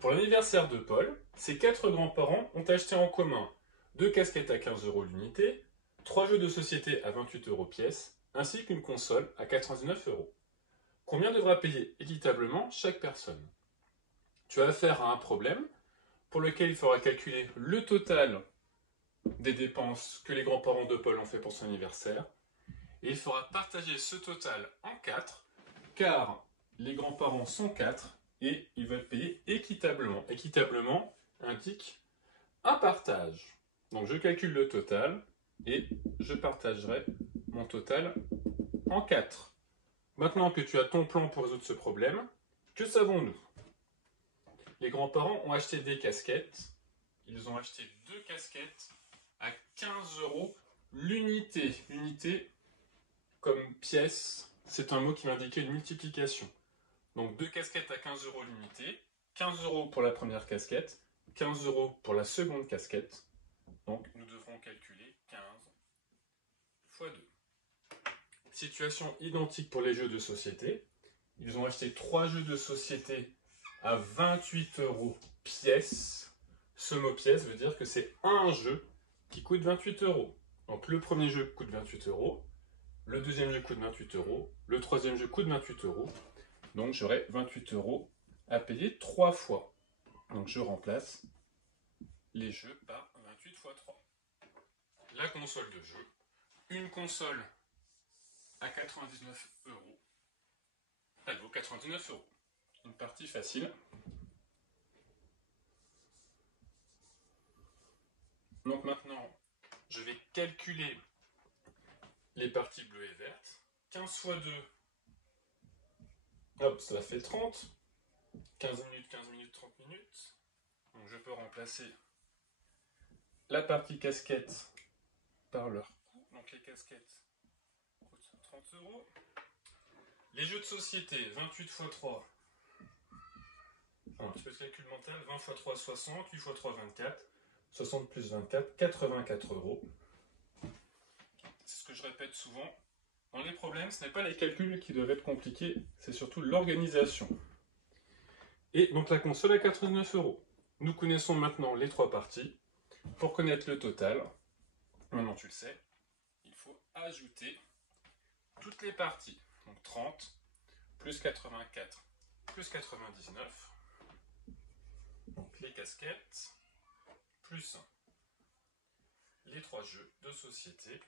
Pour l'anniversaire de Paul, ses 4 grands-parents ont acheté en commun 2 casquettes à 15 € l'unité, 3 jeux de société à 28 € pièce, ainsi qu'une console à 99 €. Combien devra payer équitablement chaque personne? Tu as affaire à un problème pour lequel il faudra calculer le total des dépenses que les grands-parents de Paul ont fait pour son anniversaire. Et il faudra partager ce total en 4, car les grands-parents sont 4 et ils veulent payer équitablement. Équitablement indique un partage. Donc je calcule le total et je partagerai mon total en 4. Maintenant que tu as ton plan pour résoudre ce problème, que savons-nous? Les grands-parents ont acheté des casquettes. Ils ont acheté 2 casquettes à 15 € l'unité. L'unité, comme pièce, c'est un mot qui va indiquer une multiplication. Donc 2 casquettes à 15 € l'unité, 15 € pour la première casquette, 15 € pour la seconde casquette. Donc nous devrons calculer 15 fois 2. Situation identique pour les jeux de société. Ils ont acheté 3 jeux de société à 28 € pièce. Ce mot pièce veut dire que c'est un jeu qui coûte 28 €. Donc le premier jeu coûte 28 €, le deuxième jeu coûte 28 €, le troisième jeu coûte 28 €. Donc j'aurai 28 € à payer 3 fois. Donc je remplace les jeux par 28 fois 3. La console de jeu. Une console à 99 €. Elle vaut 99 €. Une partie facile. Donc maintenant, je vais calculer les parties bleues et vertes. 15 fois 2, hop, ça fait 30. 15 minutes, 15 minutes, 30 minutes. Donc je peux remplacer la partie casquette par leur coût. Donc les casquettes coûtent 30 €. Les jeux de société, 28 fois 3. Un petit peu de calcul mental, 20 fois 3, 60, 8 fois 3, 24. 60 plus 24, 84 €. C'est ce que je répète souvent. Dans les problèmes, ce n'est pas les calculs qui doivent être compliqués, c'est surtout l'organisation. Et donc la console à 89 €. Nous connaissons maintenant les 3 parties. Pour connaître le total, maintenant tu le sais, il faut ajouter toutes les parties. Donc 30 plus 84 plus 99. Donc les casquettes plus les 3 jeux de société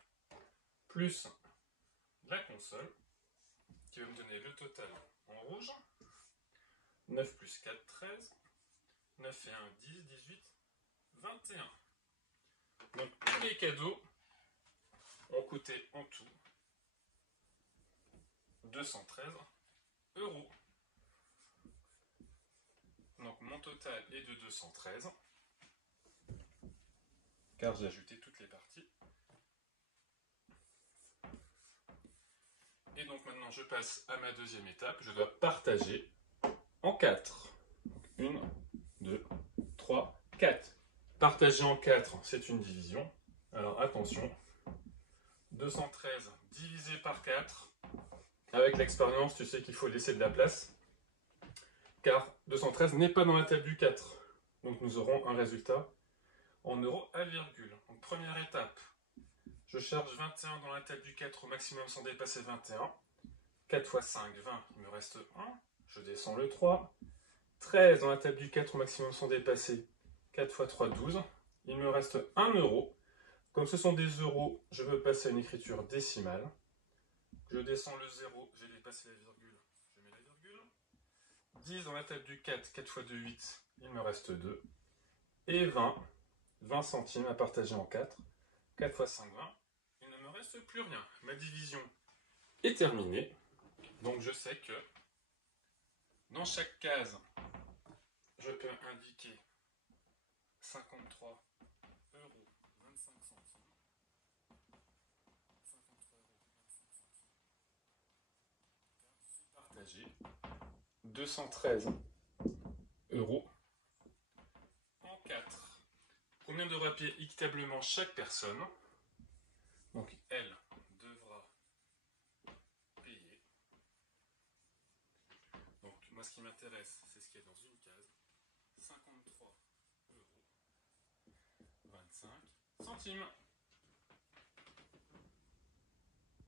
plus la console qui va me donner le total en rouge. 9 plus 4, 13. 9 et 1, 10, 18, 21. Donc tous les cadeaux ont coûté en tout 213 €. Donc mon total est de 213, car j'ai ajouté toutes les parties. Et donc maintenant je passe à ma deuxième étape, je dois partager en 4. 1, 2, 3, 4. Partager en 4, c'est une division. Alors attention, 213 divisé par 4. Avec l'expérience, tu sais qu'il faut laisser de la place, car 213 n'est pas dans la table du 4. Donc nous aurons un résultat en euros à virgule. Donc première étape, je charge 21 dans la table du 4 au maximum sans dépasser 21. 4 fois 5, 20, il me reste 1. Je descends le 3. 13 dans la table du 4 au maximum sans dépasser. 4 fois 3, 12. Il me reste 1 €. Comme ce sont des euros, je veux passer à une écriture décimale. Je descends le 0, j'ai dépassé la virgule, je mets la virgule. 10 dans la table du 4, 4 fois 2, 8, il me reste 2. Et 20, 20 centimes à partager en 4. 4 fois 5, 20, il ne me reste plus rien. Ma division est terminée. Donc je sais que dans chaque case, je peux indiquer 53 € 25 centimes. 53 € 25 centimes. Partagé 213 € en 4. Combien devra payer équitablement chaque personne? Donc elle devra payer. Donc moi ce qui m'intéresse, c'est ce qu'il y a dans une case. 25 centimes.